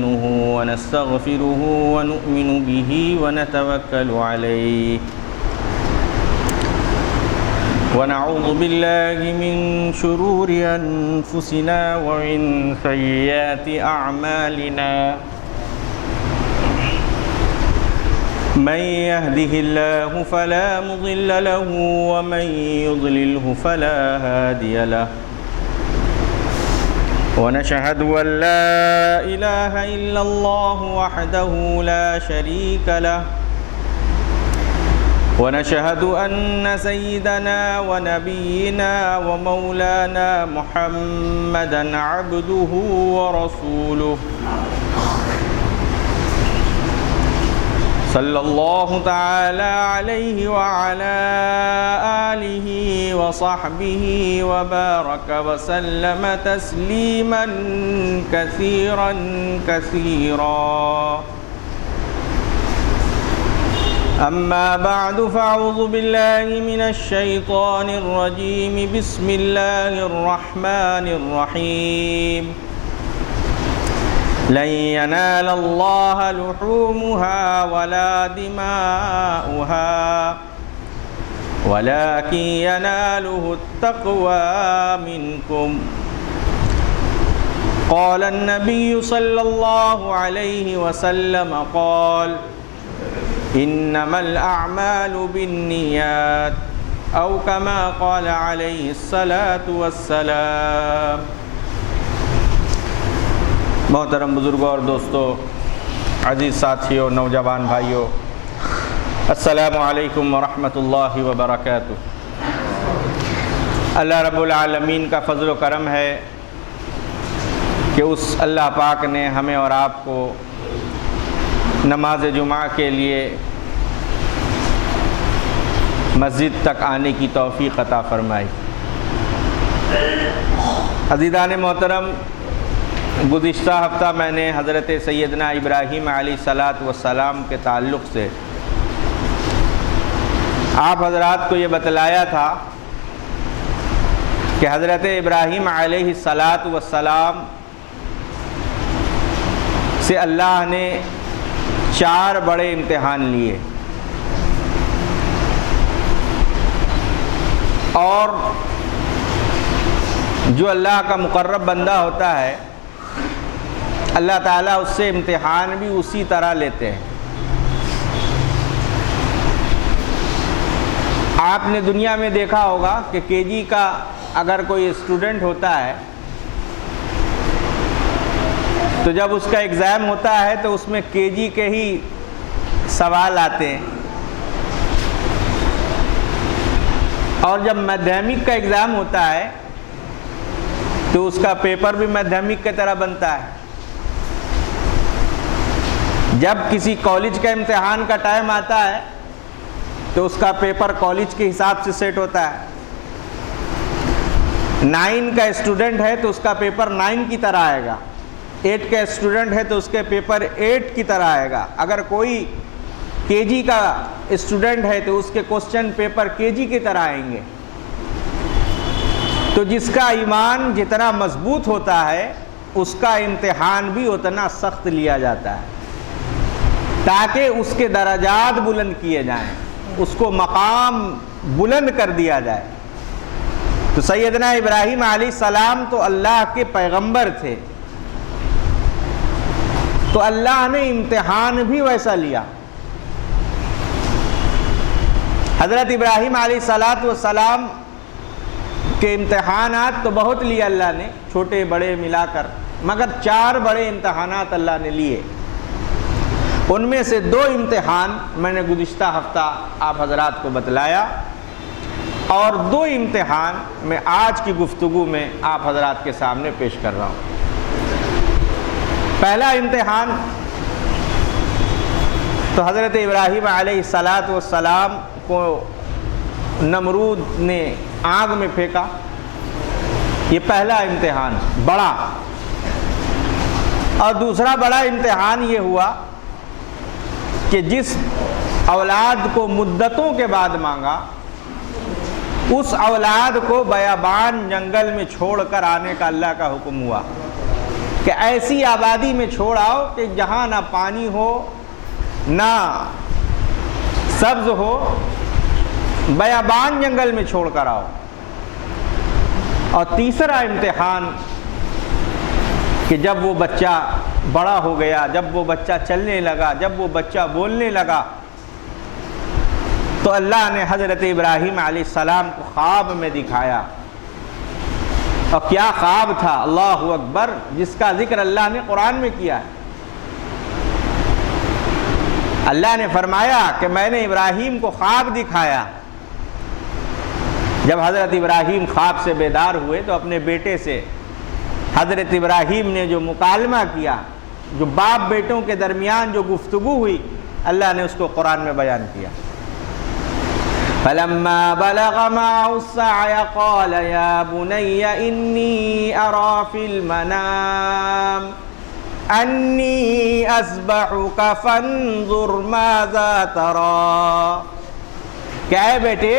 ونستغفره ونؤمن به ونتوكل عليه ونعوذ بالله من شرور أنفسنا ومن سيئات أعمالنا من يهده الله فلا مضل له ومن يضلله فلا هادي له ونشهد أن لا إله إلا الله وحده لا شريك له ونشهد أن سيدنا ونبينا ومولانا محمدا عبده ورسوله صلى الله تعالى عليه وعلى آله وصحبه وبارك وسلم تسليما كثيرا كثيرا أما بعد فأعوذ بالله من الشيطان الرجيم بسم الله الرحمن الرحيم لن ينال الله لحومها ولا دماؤها ولكن يناله التقوى منكم قال النبي صلى الله عليه وسلم قال إنما الأعمال بالنيات أو كما قال عليه الصلاة والسلام۔ محترم بزرگوں اور دوستو، عزیز ساتھیوں، نوجوان بھائیوں، السلام علیکم ورحمۃ اللہ وبرکاتہ۔ اللہ رب العالمین کا فضل و کرم ہے کہ اس اللہ پاک نے ہمیں اور آپ کو نماز جمعہ کے لیے مسجد تک آنے کی توفیق عطا فرمائی۔ عزیزان محترم، گزشتہ ہفتہ میں نے حضرت سیدنا ابراہیم علیہ السلام کے تعلق سے آپ حضرات کو یہ بتلایا تھا کہ حضرت ابراہیم علیہ السلام سے اللہ نے 4 بڑے امتحان لیے، اور جو اللہ کا مقرب بندہ ہوتا ہے اللہ تعالیٰ اس سے امتحان بھی اسی طرح لیتے ہیں۔ آپ نے دنیا میں دیکھا ہوگا کہ کے جی کا اگر کوئی اسٹوڈنٹ ہوتا ہے تو جب اس کا ایگزام ہوتا ہے تو اس میں کے جی کے ہی سوال آتے ہیں، اور جب میڈیمک کا ایگزام ہوتا ہے تو اس کا پیپر بھی میڈیمک کی طرح بنتا ہے۔ جب کسی کالج کا امتحان کا ٹائم آتا ہے تو اس کا پیپر کالج کے حساب سے سیٹ ہوتا ہے۔ 9 کا اسٹوڈنٹ ہے تو اس کا پیپر 9 کی طرح آئے گا، 8 کا اسٹوڈنٹ ہے تو اس کے پیپر 8 کی طرح آئے گا۔ اگر کوئی کے جی کا اسٹوڈنٹ ہے تو اس کے کوسچن پیپر کے جی کی طرح آئیں گے۔ تو جس کا ایمان جتنا مضبوط ہوتا ہے اس کا امتحان بھی اتنا سخت لیا جاتا ہے تاکہ اس کے درجات بلند کیے جائیں، اس کو مقام بلند کر دیا جائے۔ تو سیدنا ابراہیم علیہ السلام تو اللہ کے پیغمبر تھے، تو اللہ نے امتحان بھی ویسا لیا۔ حضرت ابراہیم علیہ السلام کے امتحانات تو بہت لیے اللہ نے، چھوٹے بڑے ملا کر، مگر 4 بڑے امتحانات اللہ نے لیے۔ ان میں سے 2 امتحان میں نے گزشتہ ہفتہ آپ حضرات کو بتلایا، اور 2 امتحان میں آج کی گفتگو میں آپ حضرات کے سامنے پیش کر رہا ہوں۔ پہلا امتحان تو حضرت ابراہیم علیہ السلام کو نمرود نے آگ میں پھینکا، یہ پہلا امتحان بڑا۔ اور دوسرا بڑا امتحان یہ ہوا کہ جس اولاد کو مدتوں کے بعد مانگا اس اولاد کو بیابان جنگل میں چھوڑ کر آنے کا اللہ کا حکم ہوا۔ کہ ایسی آبادی میں چھوڑ آؤ کہ جہاں نہ پانی ہو نہ سبز ہو، بیابان جنگل میں چھوڑ کر آؤ۔ اور تیسرا امتحان کہ جب وہ بچہ بڑا ہو گیا، جب وہ بچہ چلنے لگا، جب وہ بچہ بولنے لگا، تو اللہ نے حضرت ابراہیم علیہ السلام کو خواب میں دکھایا۔ اور کیا خواب تھا، اللہ اکبر، جس کا ذکر اللہ نے قرآن میں کیا ہے۔ اللہ نے فرمایا کہ میں نے ابراہیم کو خواب دکھایا۔ جب حضرت ابراہیم خواب سے بیدار ہوئے تو اپنے بیٹے سے حضرت ابراہیم نے جو مکالمہ کیا، جو باپ بیٹوں کے درمیان جو گفتگو ہوئی، اللہ نے اس کو قرآن میں بیان کیا۔ فَلَمَّا بَلَغَ مَعَهُ السَّعْيَ قَالَ يَا بُنَيَّ إِنِّي أَرَى فِي الْمَنَامِ أَنِّي أَذْبَحُكَ فَانظُرْ مَاذَا تَرَىٰ۔ کہ اے بیٹے،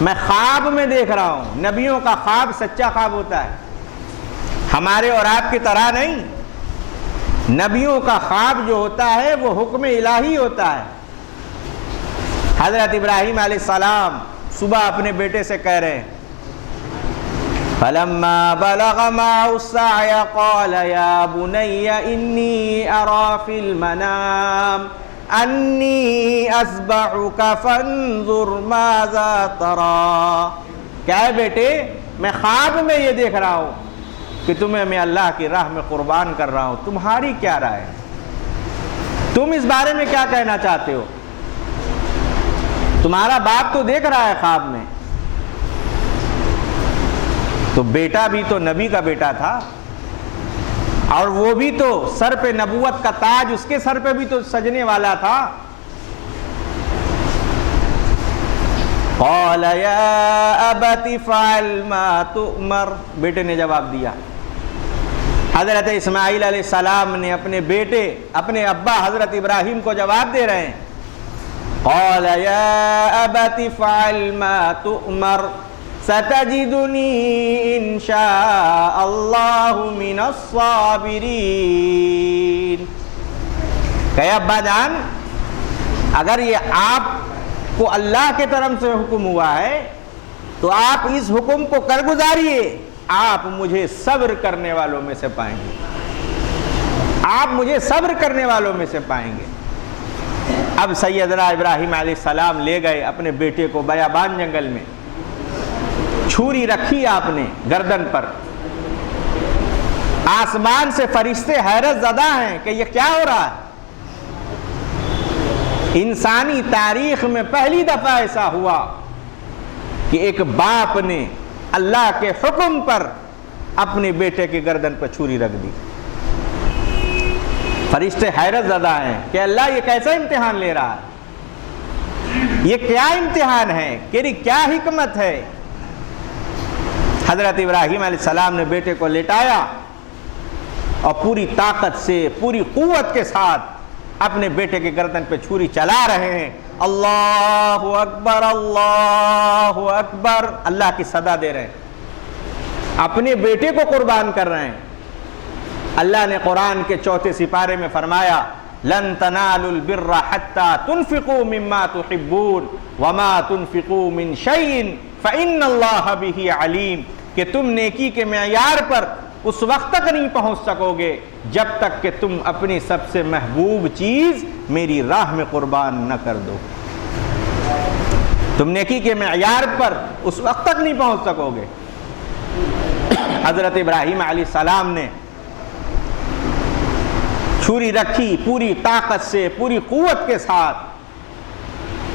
میں خواب میں دیکھ رہا ہوں۔ نبیوں کا خواب سچا خواب ہوتا ہے، ہمارے اور آپ کی طرح نہیں۔ نبیوں کا خواب جو ہوتا ہے وہ حکم الہی ہوتا ہے۔ حضرت ابراہیم علیہ السلام صبح اپنے بیٹے سے کہہ رہے ہیں فَلَمَّا بَلَغَ مَعَهُ السَّعْيَ قَالَ يَا بُنَيَّ إِنِّي أَرَى فِي الْمَنَامِ أَنِّي أَذْبَحُكَ فَانظُرْ مَاذَا تَرَىٰ۔ کیا ہے بیٹے، میں خواب میں یہ دیکھ رہا ہوں کہ تمہیں میں اللہ کی راہ میں قربان کر رہا ہوں، تمہاری کیا رائے ہے؟ تم اس بارے میں کیا کہنا چاہتے ہو؟ تمہارا باپ تو دیکھ رہا ہے خواب میں۔ تو بیٹا بھی تو نبی کا بیٹا تھا، اور وہ بھی تو سر پہ نبوت کا تاج اس کے سر پہ بھی تو سجنے والا تھا۔ قال یا ابت فعل ما تؤمر، بیٹے نے جواب دیا۔ حضرت اسماعیل علیہ السلام نے اپنے بیٹے، اپنے ابا حضرت ابراہیم کو جواب دے رہے ہیں۔ قال یا ابت فعل ما تؤمر ستجدنی ان شاء اللہ من الصابرین۔ کہ ابا جان، اگر یہ آپ کو اللہ کے طرف سے حکم ہوا ہے تو آپ اس حکم کو کر گزاریے، آپ مجھے صبر کرنے والوں میں سے پائیں گے، آپ مجھے صبر کرنے والوں میں سے پائیں گے۔ اب سیدنا ابراہیم علیہ السلام لے گئے اپنے بیٹے کو بیابان جنگل میں، چھری رکھی آپ نے گردن پر، آسمان سے فرشتے حیرت زدہ ہیں کہ یہ کیا ہو رہا ہے۔ انسانی تاریخ میں پہلی دفعہ ایسا ہوا کہ ایک باپ نے اللہ کے حکم پر اپنے بیٹے کی گردن پر چھری رکھ دی۔ فرشتے حیرت زدہ ہیں کہ اللہ یہ کیسا امتحان لے رہا ہے، یہ کیا امتحان ہے، کیا حکمت ہے۔ حضرت ابراہیم علیہ السلام نے بیٹے کو لٹایا اور پوری طاقت سے، پوری قوت کے ساتھ اپنے بیٹے کے گردن پہ چھری چلا رہے ہیں۔ اللہ اکبر، اللہ اکبر، اللہ کی صدا دے رہے ہیں، اپنے بیٹے کو قربان کر رہے ہیں۔ اللہ نے قرآن کے 4 سپارے میں فرمایا لن تنالوا البر حتى تنفقوا مما تحبون وما تنفقوا من شيء فإن الله به علیم، کہ تم نیکی کے معیار پر اس وقت تک نہیں پہنچ سکو گے جب تک کہ تم اپنی سب سے محبوب چیز میری راہ میں قربان نہ کر دو۔ تم نیکی کے معیار پر اس وقت تک نہیں پہنچ سکو گے۔ حضرت ابراہیم علیہ السلام نے چھری رکھی، پوری طاقت سے، پوری قوت کے ساتھ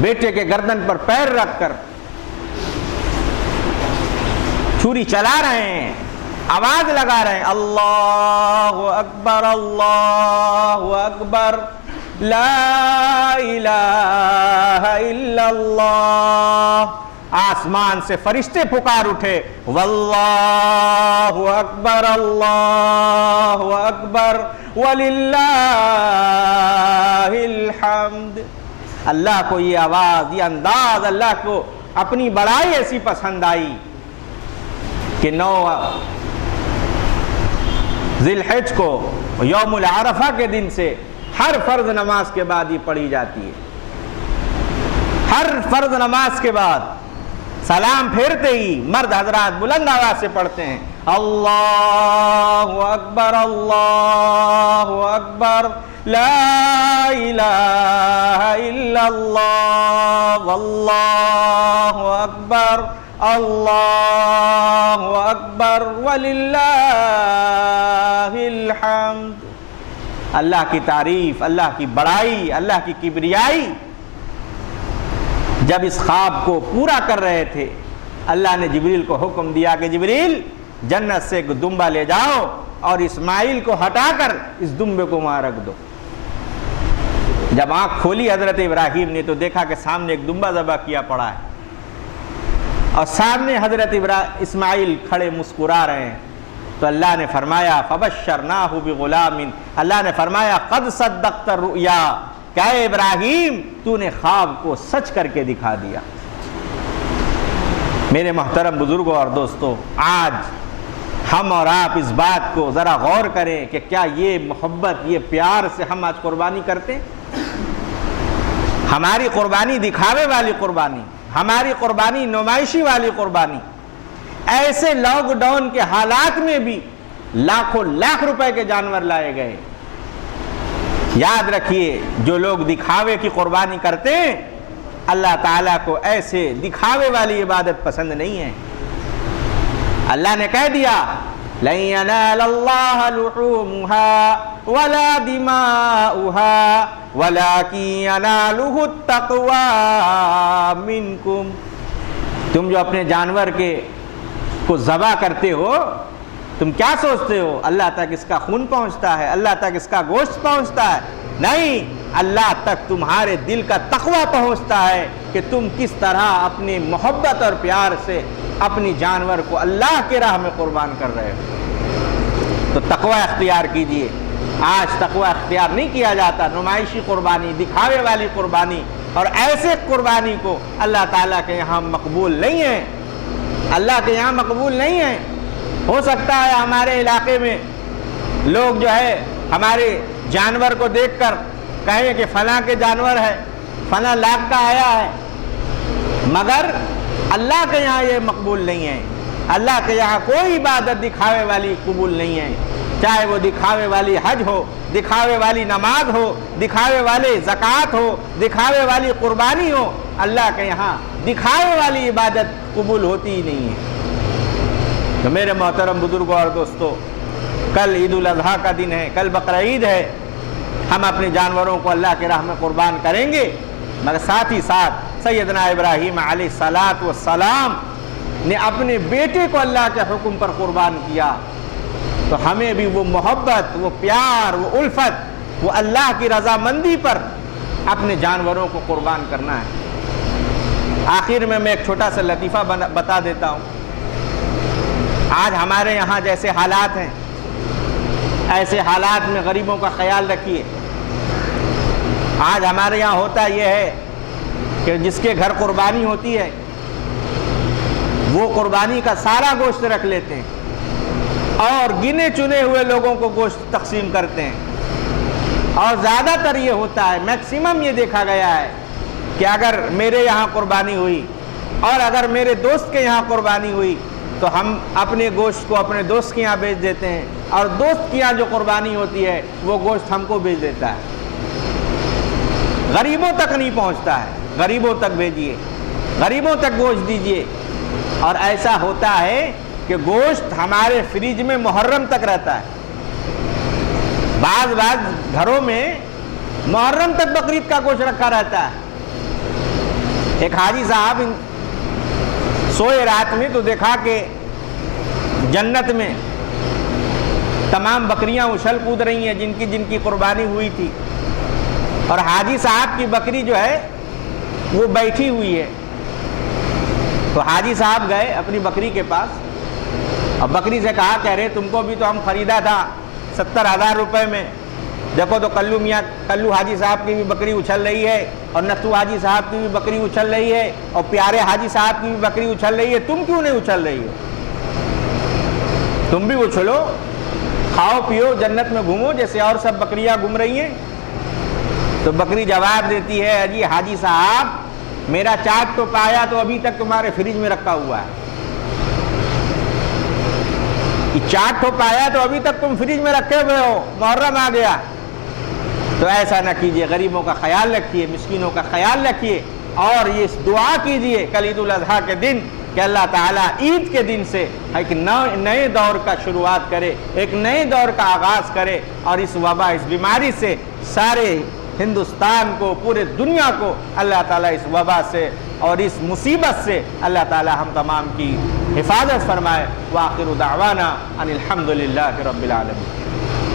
بیٹے کے گردن پر پیر رکھ کر چھری چلا رہے ہیں، آواز لگا رہے ہیں اللہ اکبر، اللہ اکبر، لا الہ الا اللہ۔ آسمان سے فرشتے پکار اٹھے واللہ اکبر، اللہ اکبر، وللہ الحمد۔ اللہ کو یہ آواز، یہ انداز، اللہ کو اپنی بڑائی ایسی پسند آئی کہ ذی الحج کو یوم العرفہ کے دن سے ہر فرض نماز کے بعد یہ پڑھی جاتی ہے. ہر فرض نماز کے بعد سلام پھیرتے ہی مرد حضرات بلند آواز سے پڑھتے ہیں اللہ اکبر اللہ اکبر لا الہ الا اللہ واللہ اکبر اللہ اکبر وللہ الحمد. اللہ کی تعریف، اللہ کی بڑائی، اللہ کی کبریائی. جب اس خواب کو پورا کر رہے تھے اللہ نے جبریل کو حکم دیا کہ جبریل جنت سے ایک دمبا لے جاؤ اور اسماعیل کو ہٹا کر اس دمبے کو وہاں رکھ دو. جب آنکھ کھولی حضرت ابراہیم نے تو دیکھا کہ سامنے ایک دمبا ذبح کیا پڑا ہے اور سامنے حضرت اسماعیل کھڑے مسکرا رہے ہیں. تو اللہ نے فرمایا فبشرناہ بغلام، اللہ نے فرمایا قد صدقت الرؤیا، کہ اے ابراہیم تو نے خواب کو سچ کر کے دکھا دیا. میرے محترم بزرگوں اور دوستوں، آج ہم اور آپ اس بات کو ذرا غور کریں کہ کیا یہ محبت، یہ پیار سے ہم آج قربانی کرتے ہیں؟ ہماری قربانی دکھاوے والی قربانی، ہماری قربانی نمائشی والی قربانی. ایسے لاک ڈاؤن کے حالات میں بھی لاکھوں لاکھ روپے کے جانور لائے گئے. یاد رکھیے جو لوگ دکھاوے کی قربانی کرتے ہیں اللہ تعالیٰ کو ایسے دکھاوے والی عبادت پسند نہیں ہے. اللہ نے کہہ دیا لن ينال اللہ لحومها ولا دماؤها ولكن يناله التقوى منكم. تم جو اپنے جانور کو ذبح کرتے ہو تم کیا سوچتے ہو اللہ تک اس کا خون پہنچتا ہے، اللہ تک اس کا گوشت پہنچتا ہے؟ نہیں، اللہ تک تمہارے دل کا تقوی پہنچتا ہے کہ تم کس طرح اپنی محبت اور پیار سے اپنی جانور کو اللہ کے راہ میں قربان کر رہے ہو. تو تقوی اختیار کیجئے. آج تقوی اختیار نہیں کیا جاتا. نمائشی قربانی، دکھاوے والی قربانی اور ایسے قربانی کو اللہ تعالیٰ کے یہاں مقبول نہیں ہے. اللہ کے یہاں مقبول نہیں ہے. ہو سکتا ہے ہمارے علاقے میں لوگ جو ہے ہمارے جانور کو دیکھ کر کہیں کہ فلاں کے جانور ہے، فلاں لاکھ کا آیا ہے، مگر اللہ کے یہاں یہ مقبول نہیں ہے. اللہ کے یہاں کوئی عبادت دکھاوے والی قبول نہیں ہے. چاہے وہ دکھاوے والی حج ہو، دکھاوے والی نماز ہو، دکھاوے والے زکوٰۃ ہو، دکھاوے والی قربانی ہو، اللہ کے یہاں دکھاوے والی عبادت قبول ہوتی ہی نہیں ہے. تو میرے محترم بزرگوں اور دوستو، کل عید الاضحیٰ کا دن ہے، کل بقرعید ہے. ہم اپنے جانوروں کو اللہ کے راہ میں قربان کریں گے، مگر ساتھ ہی ساتھ سیدنا ابراہیم علیہ السلام نے اپنے بیٹے کو اللہ کے حکم پر قربان کیا. تو ہمیں بھی وہ محبت، وہ پیار، وہ الفت، وہ اللہ کی رضامندی پر اپنے جانوروں کو قربان کرنا ہے. آخر میں ایک چھوٹا سا لطیفہ بتا دیتا ہوں. آج ہمارے یہاں جیسے حالات ہیں ایسے حالات میں غریبوں کا خیال رکھیے. آج ہمارے یہاں ہوتا یہ ہے کہ جس کے گھر قربانی ہوتی ہے وہ قربانی کا سارا گوشت رکھ لیتے ہیں اور گنے چنے ہوئے لوگوں کو گوشت تقسیم کرتے ہیں. اور زیادہ تر یہ ہوتا ہے، میکسیمم یہ دیکھا گیا ہے کہ اگر میرے یہاں قربانی ہوئی اور اگر میرے دوست کے یہاں قربانی ہوئی تو ہم اپنے گوشت کو اپنے دوست کے یہاں بیچ دیتے ہیں اور دوست کے یہاں جو قربانی ہوتی ہے وہ گوشت ہم کو بیچ دیتا ہے. غریبوں تک نہیں پہنچتا ہے. غریبوں تک بھیجیے، غریبوں تک گوشت دیجیے. اور ایسا ہوتا ہے کہ گوشت ہمارے فریج میں محرم تک رہتا ہے. بعض گھروں میں محرم تک بقرعید کا گوشت رکھا رہتا ہے. ایک حاجی صاحب سوئے رات میں تو دیکھا کہ جنت میں تمام بکریاں اچھل کود رہی ہیں جن کی قربانی ہوئی تھی، اور حاجی صاحب کی بکری جو ہے وہ بیٹھی ہوئی ہے. تو حاجی صاحب گئے اپنی بکری کے پاس اور بکری سے کہا کہ ارے تم کو بھی تو ہم خریدا تھا 70,000 روپے میں، دیکھو تو کلو حاجی صاحب کی بھی بکری اچھل رہی ہے اور نتو حاجی صاحب کی بھی بکری اچھل رہی ہے اور پیارے حاجی صاحب کی بھی بکری اچھل رہی ہے، تم کیوں نہیں اچھل رہی ہو؟ تم بھی اچھلو. کھاؤ پیو جنت میں گھومو جیسے اور سب بکریاں گھوم رہی ہیں. تو بکری جواب دیتی ہے جی حاجی صاحب میرا چاٹ تو پایا تو ابھی تک تمہارے فریج میں رکھا ہوا ہے. یہ چاٹ تو پایا تو ابھی تک تم فریج میں رکھے ہوئے ہو, محرم آ گیا. تو ایسا نہ کیجئے, غریبوں کا خیال رکھیے, مسکینوں کا خیال رکھیے, اور یہ دعا کیجئے کل عید الاضحیٰ کے دن کہ اللہ تعالیٰ عید کے دن سے ایک نئے دور کا شروعات کرے, ایک نئے دور کا آغاز کرے, اور اس وبا, اس بیماری سے سارے ہندوستان کو, پورے دنیا کو اللہ تعالیٰ اس وبا سے اور اس مصیبت سے اللہ تعالیٰ ہم تمام کی حفاظت فرمائے. وآخر دعوانا ان الحمد للہ رب العالمین.